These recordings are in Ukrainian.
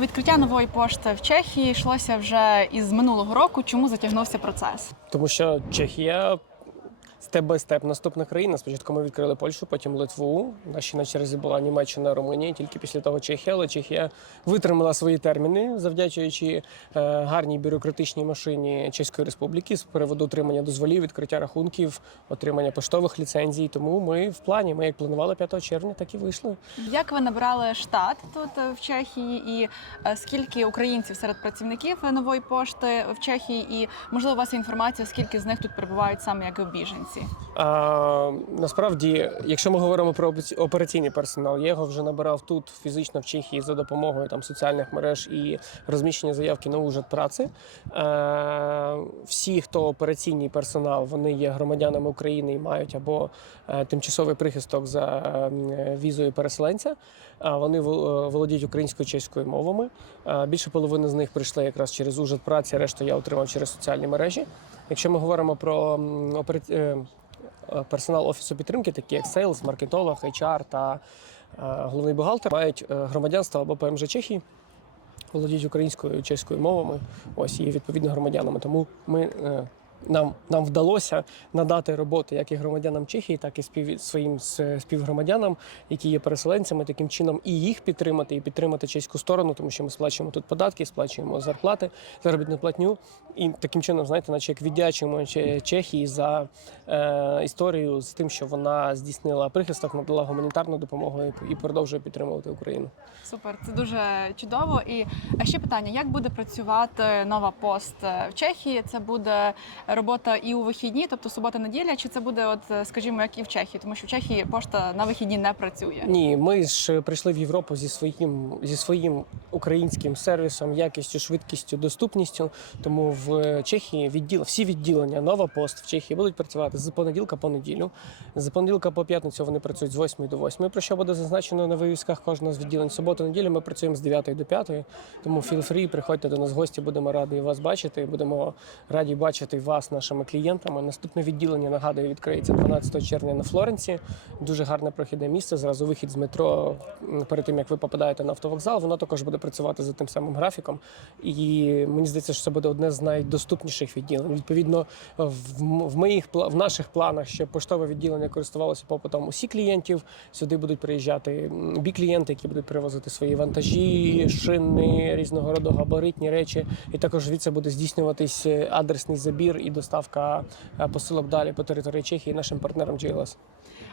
Відкриття нової пошти в Чехії йшлося вже із минулого року. Чому затягнувся процес? Тому що Чехія степ бай степ наступна країна. Спочатку ми відкрили Польщу, потім Литву. Наші на черзі була Німеччина, Румунія. Тільки після того Чехія. Але Чехія витримала свої терміни, завдячуючи е, гарній бюрократичній машині Чеської Республіки з приводу отримання дозволів, відкриття рахунків, отримання поштових ліцензій. Тому ми в плані. Ми як планували 5 червня, так і вийшли. Як ви набрали штат тут е, в Чехії, і е, скільки українців серед працівників нової пошти в Чехії? І можливо, у вас є інформація, скільки з них тут перебувають саме як біженці? А, насправді, якщо ми говоримо про операційний персонал, я його вже набирав тут фізично в Чехії за допомогою там соціальних мереж і розміщення заявки на ужит праці. Е, всі, хто операційний персонал, вони є громадянами України і мають або е, тимчасовий прихисток за е, візою переселенця. А вони вол- володіють українською чеською мовами. Більше половини з них прийшли якраз через ужит праці, решту я отримав через соціальні мережі. Якщо ми говоримо про е, е, персонал офісу підтримки, такі як сейлс, маркетолог, HR та е, головний бухгалтер, мають громадянство або ПМЖ Чехії, володіють українською чеською мовами, ось і відповідно громадянами. Тому ми. Нам, нам вдалося надати роботи як і громадянам Чехії, так і спів, своїм співгромадянам, які є переселенцями, таким чином і їх підтримати, і підтримати чеську сторону, тому що ми сплачуємо тут податки, сплачуємо зарплати, заробітну платню. І таким чином, знаєте, наче як віддячуємо Чехії за е, історію з тим, що вона здійснила прихисток, надала гуманітарну допомогу і, і продовжує підтримувати Україну. Супер, це дуже чудово. І а ще питання: як буде працювати нова пост е, в Чехії? Це буде робота і у вихідні, тобто субота, неділя, чи це буде, от е, скажімо, як і в Чехії, тому що в Чехії пошта на вихідні не працює. Ні, ми ж прийшли в Європу зі своїм зі своїм українським сервісом, якістю, швидкістю, доступністю. Тому в Чехії відділ всі відділення нова пост в Чехії будуть працювати з понеділка по неділю. З понеділка по п'ятницю вони працюють з 8 до 8, про що буде зазначено на вивісках кожного з відділень. Суботу, неділю ми працюємо з 9 до 5. Тому feel free, приходьте до нас в гості, будемо раді вас бачити. Будемо раді бачити вас, нашими клієнтами. Наступне відділення нагадую відкриється 12 червня на Флоренці. Дуже гарне прохідне місце. Зразу вихід з метро перед тим як ви попадаєте на автовокзал. Воно також буде працювати за тим самим графіком. І мені здається, що це буде одне з найдоступніших відділень. Відповідно, в, моїх в наших планах, щоб поштове відділення користувалося попитом усіх клієнтів. Сюди будуть приїжджати бі-клієнти, які будуть привозити свої вантажі, шини, різного роду габаритні речі. І також звідси буде здійснюватись е, адресний забір і доставка е, посилок далі по території Чехії нашим партнерам GLS.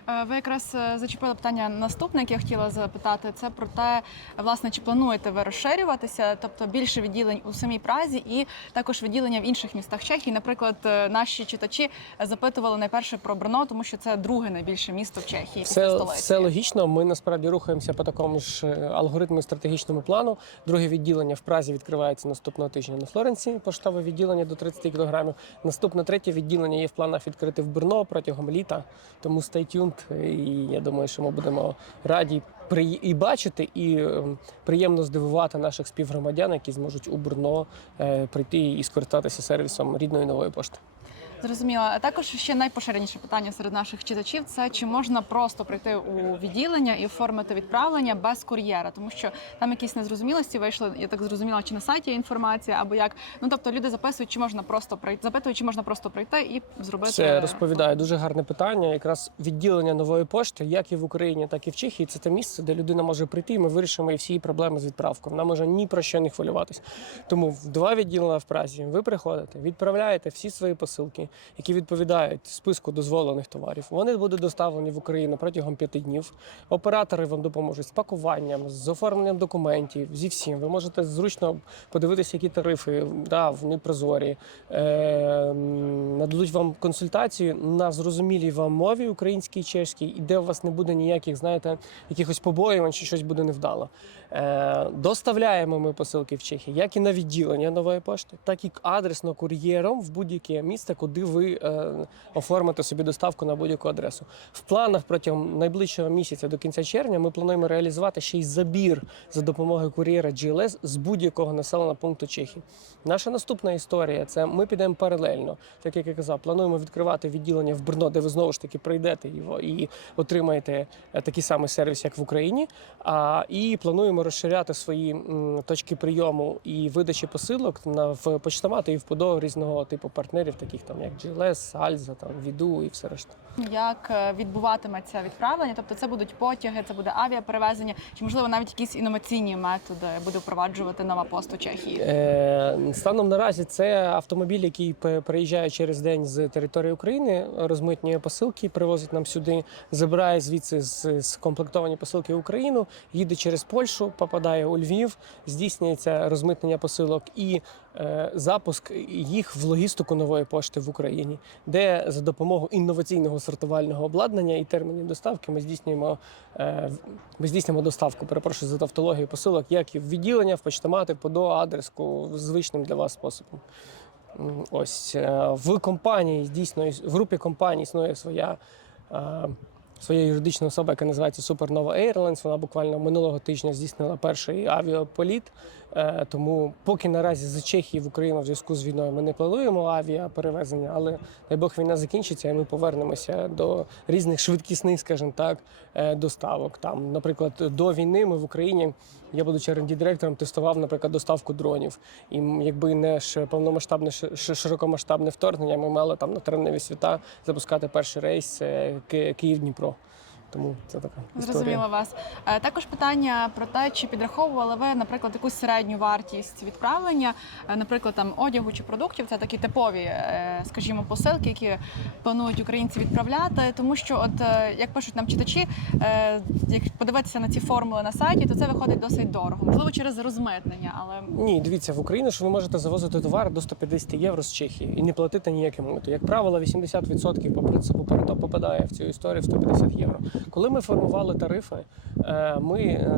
Е, Ви якраз е, зачепили питання наступне, яке я хотіла запитати. Це про те, власне, чи плануєте ви розширюватися, тобто більше відділень у самій Празі і також відділення в інших містах Чехії. Наприклад, е, наші читачі запитували найперше про Брно, тому що це друге найбільше місто в Чехії після Все, все логічно. Ми насправді рухаємося по такому ж алгоритму і стратегічному плану. Друге відділення в Празі відкривається наступного тижня на Флоренції. Поштове відділення до 30 кілограмів. Наступне третє відділення є в планах відкрити в Брно протягом літа. Тому stay tuned. І я думаю, що ми будемо раді при- і бачити, і ем, приємно здивувати наших співгромадян, які зможуть у Брно е, прийти і скористатися сервісом рідної нової пошти. Зрозуміло. А також ще найпоширеніше питання серед наших читачів це чи можна просто прийти у відділення і оформити відправлення без кур'єра, тому що там якісь незрозумілості вийшли. Я так зрозуміла, чи на сайті є інформація, або як. Ну тобто люди записують, чи можна просто прийти, запитують, чи можна просто прийти і зробити Це розповідаю. Дуже гарне питання. Якраз відділення нової пошти, як і в Україні, так і в Чехії. Це те місце, де людина може прийти. і Ми вирішимо і всі проблеми з відправкою. Вона може ні про що не хвилюватись. Тому в два відділення в Празі ви приходите, відправляєте всі свої посилки, які відповідають списку дозволених товарів. Вони будуть доставлені в Україну протягом п'яти днів. Оператори вам допоможуть з пакуванням, з оформленням документів, зі всім. Ви можете зручно подивитися, які тарифи, да, вони прозорі. Е, нададуть вам консультацію на зрозумілій вам мові українській і чеській, і де у вас не буде ніяких, знаєте, якихось побоювань, чи щось буде невдало. Е, доставляємо ми посилки в Чехії, як і на відділення нової пошти, так і адресно кур'єром в будь-яке місце, куди куди ви е, оформите собі доставку на будь-яку адресу. В планах протягом найближчого місяця до кінця червня ми плануємо реалізувати ще й забір за допомогою кур'єра GLS з будь-якого населеного пункту Чехії. Наша наступна історія це ми підемо паралельно. Так як я казав, плануємо відкривати відділення в Брно, де ви знову ж таки прийдете во- і отримаєте е, такий самий сервіс, як в Україні. А, і плануємо розширяти свої точки прийому і видачі посилок на в почтомати і в ПОДО різного типу партнерів, таких там як GLS, Альза, там Віду і все решта. Як е, відбуватиметься відправлення? Тобто це будуть потяги, це буде авіаперевезення, чи можливо навіть якісь інноваційні методи буде впроваджувати нова пост у Чехії? Е, станом наразі це автомобіль, який переїжджає через день з території України, розмитнює посилки, привозить нам сюди, забирає звідси з- скомплектовані посилки в Україну, їде через Польщу, попадає у Львів, здійснюється розмитнення посилок і е, запуск їх в логістику нової пошти в Україні, де за допомогою інноваційного сортувального обладнання і термінів доставки ми здійснюємо е, ми здійснюємо доставку, перепрошую за тавтологію посилок, як і в відділення, в почтомати, подо адреску звичним для вас способом. Ось е, в компанії дійсно в групі компаній існує своя. е, Своя юридична особа, яка називається Supernova Airlines. Вона буквально минулого тижня здійснила перший авіаполіт. Е, Тому, поки наразі з Чехії в Україну в зв'язку з війною ми не плануємо авіаперевезення, але дай Бог війна закінчиться, і ми повернемося до різних швидкісних, скажімо так, е, доставок. Там, наприклад, до війни ми в Україні, я будучи R&D директором, тестував, наприклад, доставку дронів. І якби не повномасштабне широкомасштабне вторгнення, ми мали там на травневі свята запускати перший рейс е, Київ-Дніпро. Тому це така історія. Зрозуміла вас. Е, Також питання про те, чи підраховували ви, наприклад, якусь середню вартість відправлення, е, наприклад, там одягу чи продуктів. Це такі типові, е, скажімо, посилки, які планують українці відправляти. Тому що, от як пишуть нам читачі, як подивитися на ці формули на сайті, то це виходить досить дорого. Можливо, через розмитнення, але Ні, дивіться, в Україну ж ви можете завозити товар до 150 євро з Чехії і не платити ніяке мито. Як правило, 80% по принципу Парето попадає в цю історію в 150 євро. Коли ми формували тарифи, е, ми е,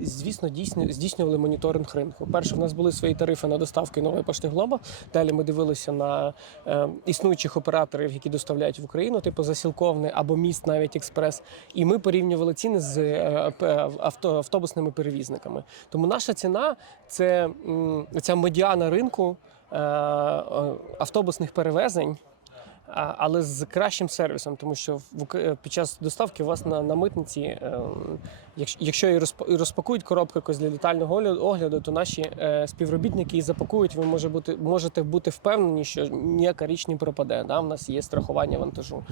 звісно здійснювали моніторинг ринку. Перше, в нас були свої тарифи на доставки нової пошти Глоба. Далі ми дивилися на е, існуючих операторів, які доставляють в Україну, типу засілковний або міст, навіть експрес. І ми порівнювали ціни з автобусними перевізниками. Тому наша ціна це ця медіана ринку автобусних перевезень. Але з кращим сервісом, тому що в е, під час доставки у вас на, на митниці, е, якщо, і розпа- розпакують коробку якось для детального огляду- то наші е, співробітники її запакують. Ви може бути, можете бути впевнені, що ніяка річ не пропаде. Да? У нас є страхування вантажу.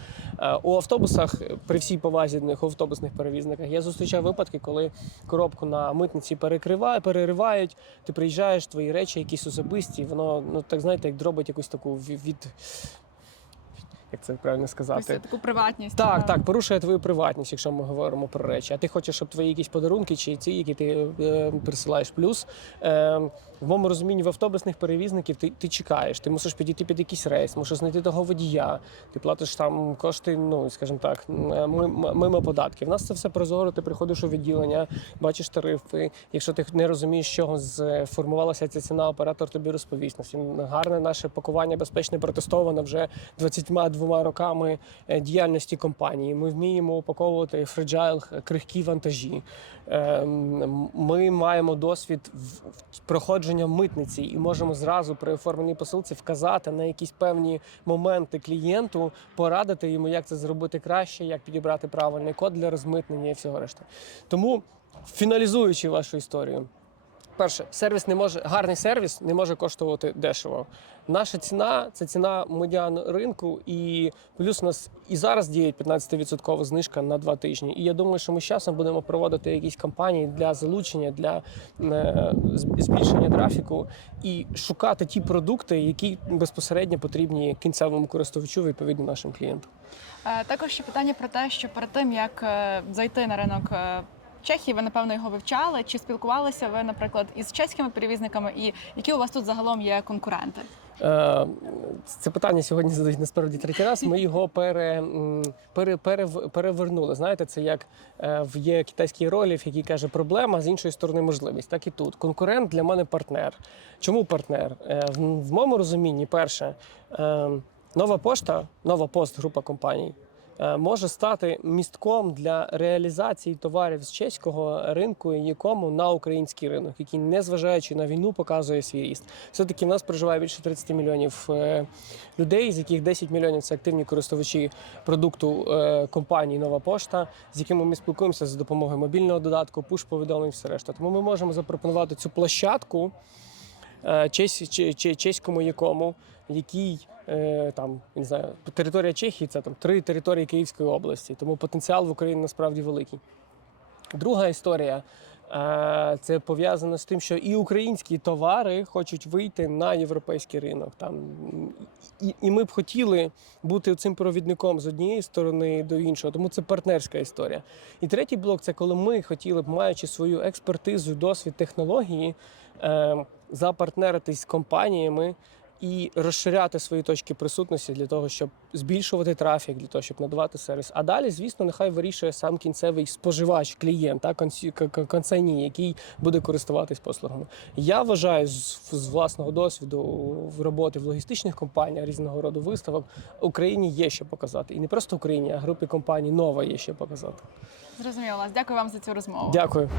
У автобусах, при всій повазі них, автобусних перевізниках, я зустрічав випадки, коли коробку на митниці перекривають, переривають. Ти приїжджаєш, твої речі якісь особисті, воно ну так знаєте, як дробить якусь таку ві- від. Як це правильно сказати? таку приватність. Так, Е, так, порушує твою приватність, якщо ми говоримо про речі. А ти хочеш, щоб твої якісь подарунки чи ці, які ти е, присилаєш. Плюс е, в моєму розумінні в автобусних перевізників ти, ти чекаєш, ти мусиш підійти під якийсь рейс, мусиш знайти того водія, ти платиш там кошти, ну скажімо так, е, мимо податків. У нас це все прозоро. Ти приходиш у відділення, бачиш тарифи. Якщо ти не розумієш, з чого сформувалася ця ціна, оператор тобі розповість. Гарне наше пакування безпечне протестовано вже 22 роками е, діяльності компанії. Ми вміємо упаковувати фреджайл крихкі вантажі. Ем, Ми маємо досвід проходження митниці і можемо зразу при оформленій посилці вказати на якісь певні моменти клієнту, порадити йому, як це зробити краще, як підібрати правильний код для розмитнення і всього решта. Тому, фіналізуючи вашу історію. Перше, сервіс не може гарний сервіс не може коштувати дешево. Наша ціна це ціна медіан ринку, і плюс у нас і зараз діє 15% знижка на два тижні. І я думаю, що ми з часом будемо проводити якісь кампанії для залучення, для е, збільшення трафіку і шукати ті продукти, які безпосередньо потрібні кінцевому користувачу, відповідно нашим клієнтам. Е, Також ще питання про те, що перед тим як е, зайти на ринок Чехії, ви напевно його вивчали. Чи спілкувалися ви, наприклад, із чеськими перевізниками, і які у вас тут загалом є конкуренти? Е, Це питання сьогодні задають насправді третій раз. Ми його пере, м, пере, перевернули. Знаєте, це як е, в є китайський ролів, який каже проблема, з іншої сторони можливість. Так і тут. Конкурент для мене партнер. Чому партнер? Е, В, моєму розумінні, перше. Нова пошта, нова пост, група компаній. Е, Може стати містком для реалізації товарів з чеського ринку, якому на український ринок, який, незважаючи на війну, показує свій ріст. Все-таки в нас проживає більше 30 мільйонів е, людей, з яких 10 мільйонів це активні користувачі продукту е, компанії Нова Пошта, з якими ми спілкуємося за допомогою мобільного додатку, пуш-повідомлень, все решта. Тому ми можемо запропонувати цю площадку е, чесь- че- че- чеському якому, який е, там не знаю, територія Чехії це там три території Київської області. Тому потенціал в Україні насправді великий. Друга історія. е, Це пов'язано з тим, що і українські товари хочуть вийти на європейський ринок. Там і, і ми б хотіли бути цим провідником з однієї сторони до іншого, тому це партнерська історія. І третій блок це коли ми хотіли б, маючи свою експертизу, досвід технології, е, запартнеритись з компаніями і розширяти свої точки присутності для того, щоб збільшувати трафік, для того, щоб надавати сервіс. А далі, звісно, нехай вирішує сам кінцевий споживач, клієнт, та консю- к- к- консейні, який буде користуватись послугами. Я вважаю з, з власного досвіду в роботи в логістичних компаніях різного роду виставок Україні є що показати. І не просто Україні, а групі компаній нова є що показати. Зрозуміло. Дякую вам за цю розмову. Дякую.